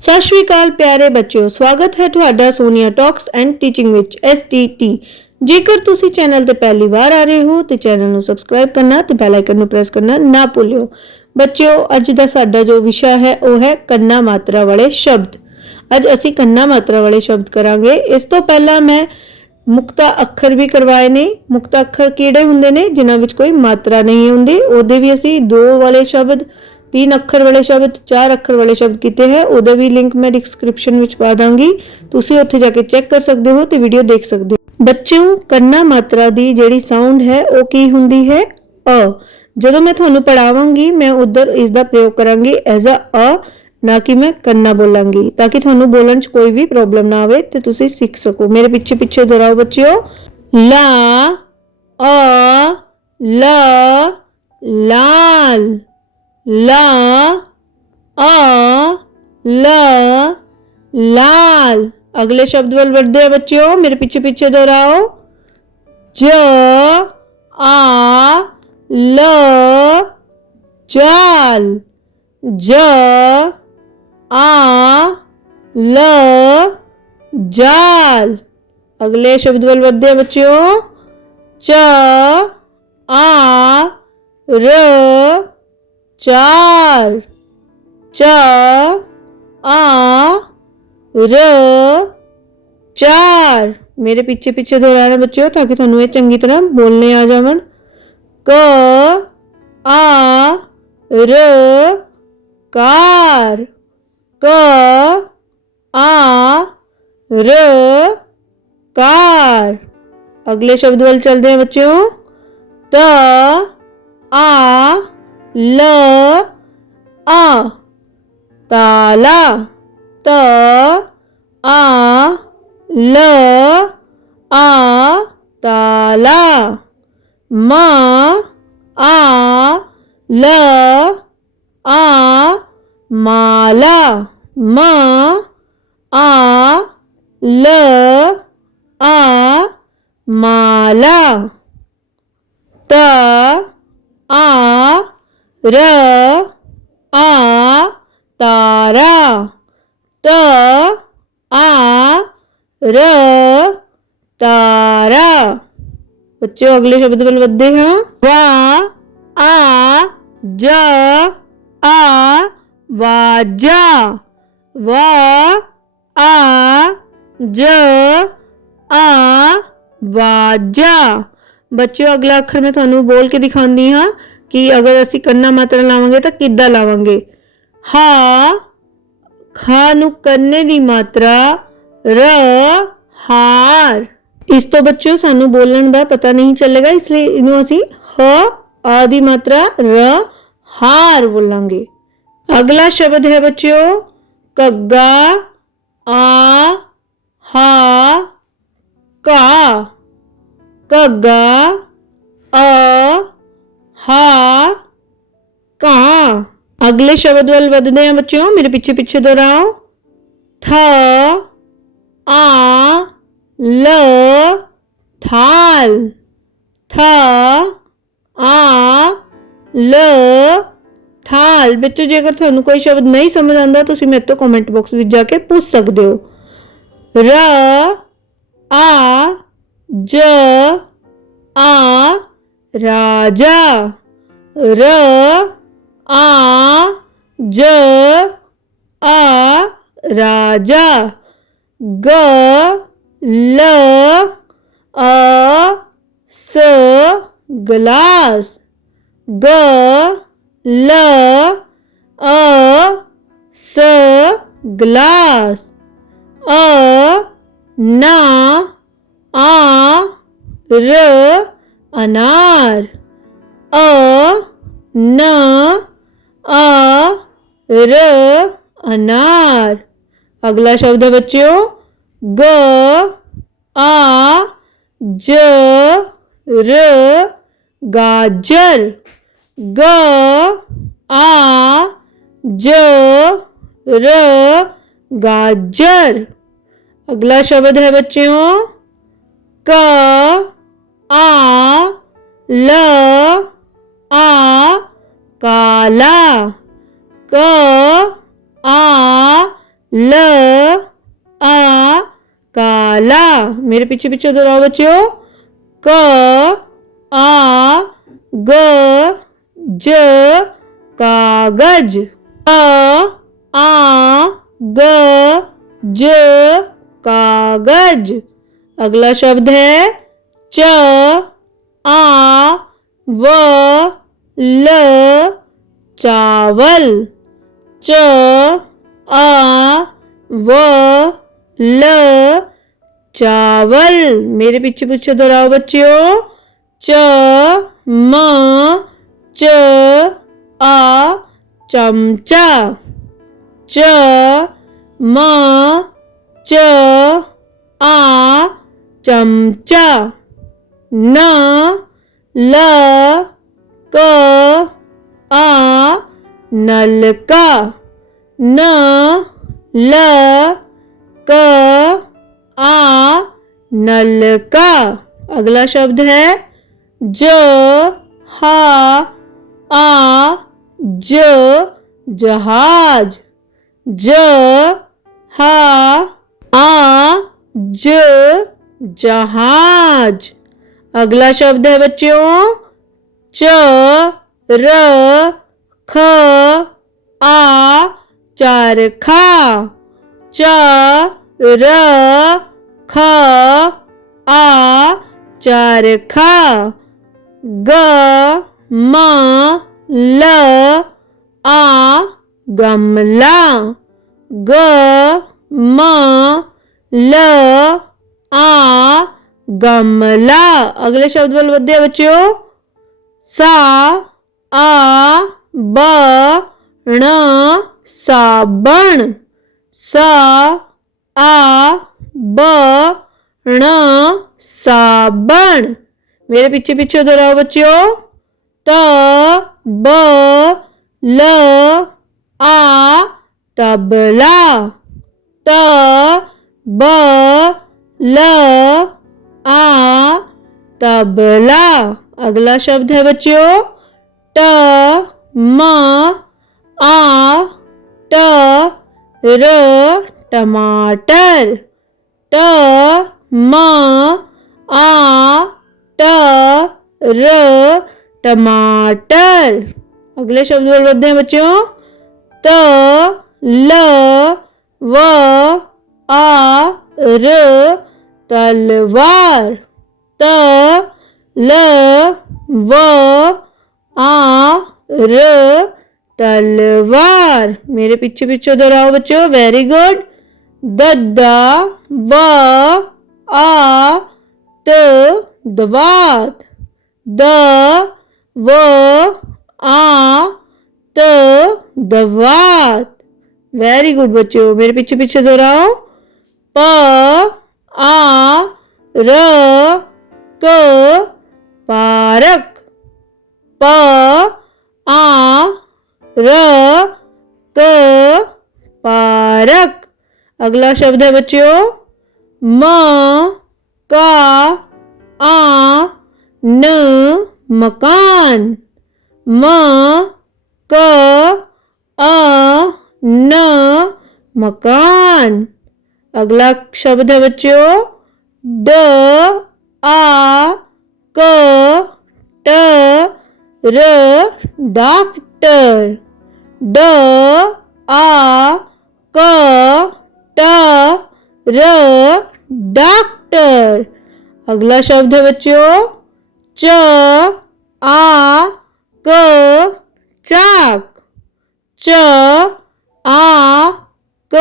ਸਤਿ ਸ਼੍ਰੀ ਅਕਾਲ ਪਿਆਰੇ ਬੱਚਿਓ, ਸਵਾਗਤ ਹੈ ਤੁਹਾਡਾ ਸੋਨੀਆ ਟਾਕਸ ਐਂਡ ਟੀਚਿੰਗ ਵਿੱਚ STT। ਜੇਕਰ ਤੁਸੀਂ ਚੈਨਲ ਤੇ ਪਹਿਲੀ ਵਾਰ ਆ ਰਹੇ ਹੋ ਤੇ ਚੈਨਲ ਨੂੰ ਸਬਸਕ੍ਰਾਈਬ ਕਰਨਾ ਤੇ ਬੈਲ ਆਈਕਨ ਨੂੰ ਪ੍ਰੈਸ ਕਰਨਾ ਨਾ ਭੁੱਲਿਓ। ਬੱਚਿਓ, ਅੱਜ ਦਾ ਸਾਡਾ ਜੋ ਵਿਸ਼ਾ ਹੈ ਉਹ ਹੈ ਕੰਨਾ ਮਾਤਰਾ ਵਾਲੇ ਸ਼ਬਦ। ਅੱਜ ਅਸੀਂ ਕੰਨਾ ਮਾਤਰਾ ਵਾਲੇ ਸ਼ਬਦ ਕਰਾਂਗੇ। ਇਸ ਤੋਂ ਪਹਿਲਾਂ ਮੈਂ ਮੁਕਤਾ ਅੱਖਰ ਵੀ ਕਰਵਾਏ ਨੇ। ਮੁਕਤਾ ਅੱਖਰ ਕਿਹੜੇ ਹੁੰਦੇ ਨੇ? ਜਿਨ੍ਹਾਂ ਵਿੱਚ ਕੋਈ ਮਾਤਰਾ ਨਹੀਂ ਹੁੰਦੀ। ਉਹਦੇ ਵੀ ਅਸੀਂ 2 ਵਾਲੇ ਸ਼ਬਦ, 3 ਅੱਖਰ ਵਾਲੇ ਸ਼ਬਦ, 4 ਅੱਖਰ ਵਾਲੇ ਸ਼ਬਦ ਕੀਤੇ ਹੈ। ਉਹਦਾ ਵੀ ਲਿੰਕ ਮੈਂ ਡਿਸਕ੍ਰਿਪਸ਼ਨ ਵਿੱਚ ਪਾ ਦਾਂਗੀ, ਤੁਸੀਂ ਉੱਥੇ ਜਾ ਕੇ ਚੈੱਕ ਕਰ ਸਕਦੇ ਹੋ ਤੇ ਵੀਡੀਓ ਦੇਖ ਸਕਦੇ ਹੋ। ਬੱਚਿਓ, ਕੰਨਾ ਮਾਤਰਾ ਦੀ ਜਿਹੜੀ ਸਾਊਂਡ ਹੈ ਉਹ ਕੀ ਹੁੰਦੀ ਹੈ? ਅ। ਜਦੋਂ ਮੈਂ ਤੁਹਾਨੂੰ ਪੜਾਵਾਂਗੀ ਮੈਂ ਉਧਰ ਇਸ ਦਾ ਪ੍ਰਯੋਗ ਕਰਾਂਗੀ ਐਜ਼ ਅ, ਨਾ ਕਿ ਮੈਂ ਕੰਨਾ ਬੋਲਾਂਗੀ, ਤਾਂ ਕਿ ਤੁਹਾਨੂੰ ਬੋਲਣ 'ਚ ਕੋਈ ਵੀ ਪ੍ਰੋਬਲਮ ਨਾ ਆਵੇ ਤੇ ਤੁਸੀਂ ਸਿੱਖ ਸਕੋ। ਮੇਰੇ ਪਿੱਛੇ ਪਿੱਛੇ ਦੁਹਰਾਓ ਬੱਚਿਓ। ਲਾ, ਅ, ਲ, ਲਾਲ, ਲਾ, ਆ, ਲ, ਲਾਲ। ਅਗਲੇ ਸ਼ਬਦ ਵੱਲ ਵਧਦੇ ਆ ਬੱਚਿਓ, ਮੇਰੇ ਪਿੱਛੇ ਪਿੱਛੇ ਦੁਹਰਾਓ। ਜ, ਆ, ਲ, ਜਾਲ, ਜ, ਆ, ਲ, ਜਾਲ। ਅਗਲੇ ਸ਼ਬਦ ਵੱਲ ਵਧਦੇ ਆ ਬੱਚਿਓ। ਚ, ਆ, ਰ, ਚਾਰ, ਚ, ਆ, ਰ, ਚਾਰ। ਮੇਰੇ ਪਿੱਛੇ ਪਿੱਛੇ ਦੁਹਰਾਣਾ ਬੱਚਿਓ ਤਾਂ ਕਿ ਤੁਹਾਨੂੰ ਇਹ ਚੰਗੀ ਤਰ੍ਹਾਂ ਬੋਲਣੇ ਆ ਜਾਵਣ। ਕ, ਆ, ਰ, ਕਾਰ, ਕ, ਆ, ਰ, ਕਾਰ। ਅਗਲੇ ਸ਼ਬਦ ਵੱਲ ਚਲਦੇ ਹਾਂ ਬੱਚਿਓ। ਤ, ਆ, ਲ, ਆ, ਤਾਲਾ, ਤ, ਆ, ਲ, ਆ, ਤਾਲਾ। ਮ, ਆ, ਲ, ਆ, ਮਾਲਾ, ਮ, ਆ, ਲ, ਆ, ਮਾਲਾ। ਤ, ਆ, ਰ, ਆ, ਤਾਰਾ, ਤ, ਆ, ਰ, ਤਾਰਾ। ਬੱਚਿਓ, ਅਗਲੇ ਸ਼ਬਦ ਵੱਲ ਵਧਦੇ ਹਾਂ। ਵਾ, ਆ, ਜ, ਆ, ਵਾਜਾ, ਵਾ, ਆ, ਜ, ਆ, ਵਾਜਾ। ਬੱਚਿਓ, ਅਗਲਾ ਅੱਖਰ ਮੈਂ ਤੁਹਾਨੂੰ ਬੋਲ ਕੇ ਦਿਖਾਉਂਦੀ ਹਾਂ ਕਿ ਅਗਰ ਅਸੀਂ ਕੰਨਾ ਮਾਤਰਾ ਲਾਵਾਂਗੇ ਤਾਂ ਕਿੱਦਾਂ ਲਾਵਾਂਗੇ। ਹਾ, ਖਾ ਨੂੰ ਕੰਨੇ ਦੀ ਮਾਤਰਾ, ਰ, ਹਾਰ। ਇਸ ਤੋਂ ਬੱਚਿਓ ਸਾਨੂੰ ਬੋਲਣ ਦਾ ਪਤਾ ਨਹੀਂ ਚੱਲੇਗਾ, ਇਸ ਲਈ ਇਹਨੂੰ ਅਸੀਂ ਹ, ਆ ਦੀ ਮਾਤਰਾ ਰ, ਹਾਰ ਬੋਲਾਂਗੇ। ਅਗਲਾ ਸ਼ਬਦ ਹੈ ਬੱਚਿਓ ਕੱਗਾ, ਆ, ਹਾ, ਕਾ। ਕੱਗਾ, ਆ, ਹਾ, ਕਾ। ਅਗਲੇ ਸ਼ਬਦ ਵੱਲ ਵਧਦੇ ਹਾਂ ਬੱਚਿਓ, ਮੇਰੇ ਪਿੱਛੇ ਪਿੱਛੇ ਦੁਹਰਾਓ। ਥ, ਆ, ਲ, ਥਾਲ, ਥ, ਆ, ਲ, ਥਾਲ। ਬੱਚੋ, ਜੇਕਰ ਤੁਹਾਨੂੰ ਕੋਈ ਸ਼ਬਦ ਨਹੀਂ ਸਮਝ ਆਉਂਦਾ ਤੁਸੀਂ ਮੇਰੇ ਤੋਂ ਕਮੈਂਟ ਬਾਕਸ ਵਿੱਚ ਜਾ ਕੇ ਪੁੱਛ ਸਕਦੇ ਹੋ। ਰ, ਆ, ਜ, ਆ, ਰਾਜਾ, ਰ, ਆ, ਜ, ਆ, ਰਾਜਾ। ਗ, ਲ, ਆ, ਸ, ਗਲਾਸ, ਗ, ਲ, ਆ, ਸ, ਗਲਾਸ। ਅ, ਨਾ, ਆ, ਰ, ਅਨਾਰ, ਅ, ਨ, ਆ, ਰ, ਅਨਾਰ। ਅਗਲਾ ਸ਼ਬਦ ਹੈ ਬੱਚਿਓ ਗ, ਆ, ਜ, ਰ, ਗਾਜਰ, ਗ, ਆ, ਜ, ਰ, ਗਾਜਰ। ਅਗਲਾ ਸ਼ਬਦ ਹੈ ਬੱਚਿਓ ਕ, ਆ, ਲ, ਆ, ਕਾਲਾ, ਕ, ਆ, ल आ काला। मेरे पीछे पीछे दोहराओ बच्चों। क आ ग ज कागज। अ आ ग ज कागज। अगला शब्द है च आ व ल चावल। च आ व ल चावल। मेरे पीछे पीछे दोहराओ बच्चों। च म च आ चमचा। च म च आ चमचा। न ल क आ नलका। न ल क आ नलका। अगला शब्द है ज हा आ ज जहाज। ज हा आ ज जहाज। अगला शब्द है बच्चों च र ख आ चरखा। च र ख आ चरखा। ग म ल आ गमला। ग म ल आ गमला। अगले शब्द बल बदे बच्चों सा आ ब ण साबण। सा आ ब ण साबण। मेरे पीछे पीछे दोहराओ बच्चों। त ब ल आ तबला। त ब ल आ तबला। अगला शब्द है बच्चों ट म आ ट र टमाटर। ट म आ ट र टमाटर। अगले शब्द बोल बोलते हैं बच्चों त ल व आ र तलवार। त ल व आ र तलवार। मेरे पीछे पीछे दोहराओ बच्चों। Very good. दद्दा व आ त दवात। द व आ त दवात। वेरी गुड बच्चों। मेरे पीछे पीछे दोहराओ। प आ र क पारक। प आ र क पारक। अगला शब्द है बच्चों म का आ न मकान। म क आ न मकान। अगला शब्द है बच्चों ड आ क ट र डॉक्टर। ड आ क ट र डॉक्टर। अगला शब्द है बच्चों च आ क चाक। च आ क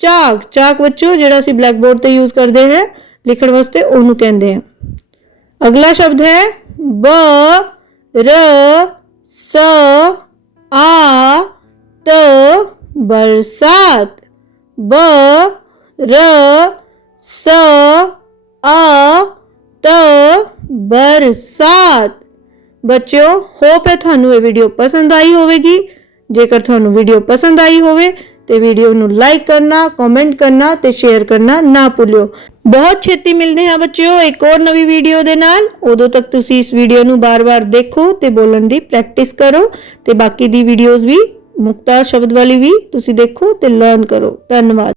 चाक। चाक बच्चों ਜਿਹੜਾ ਅਸੀਂ ਬਲੈਕ ਬੋਰਡ ਤੇ ਯੂਜ਼ ਕਰਦੇ हैं ਲਿਖਣ ਵਾਸਤੇ ਉਹਨੂੰ ਕਹਿੰਦੇ हैं। अगला शब्द है ब र स आ त बरसात। ब र स आ त बरसात। बच्चों होप है थानू ये वीडियो पसंद आई होगी। जेकर थानू वीडियो पसंद आई होवे तो वीडियो नू लाइक करना, कमेंट करना ते शेयर करना ना भूलियो। बहुत छेती मिलते हैं बच्चों एक और नवी वीडियो दे नाल। उदों तक तुसी इस वीडियो नू बार बार देखो ते बोलन दी प्रैक्टिस करो ते बाकी दी वीडियोज़ भी ਮੁਕਤਾ ਸ਼ਬਦ ਵਾਲੀ ਵੀ ਤੁਸੀਂ ਦੇਖੋ ਤੇ ਲਰਨ ਕਰੋ। ਧੰਨਵਾਦ।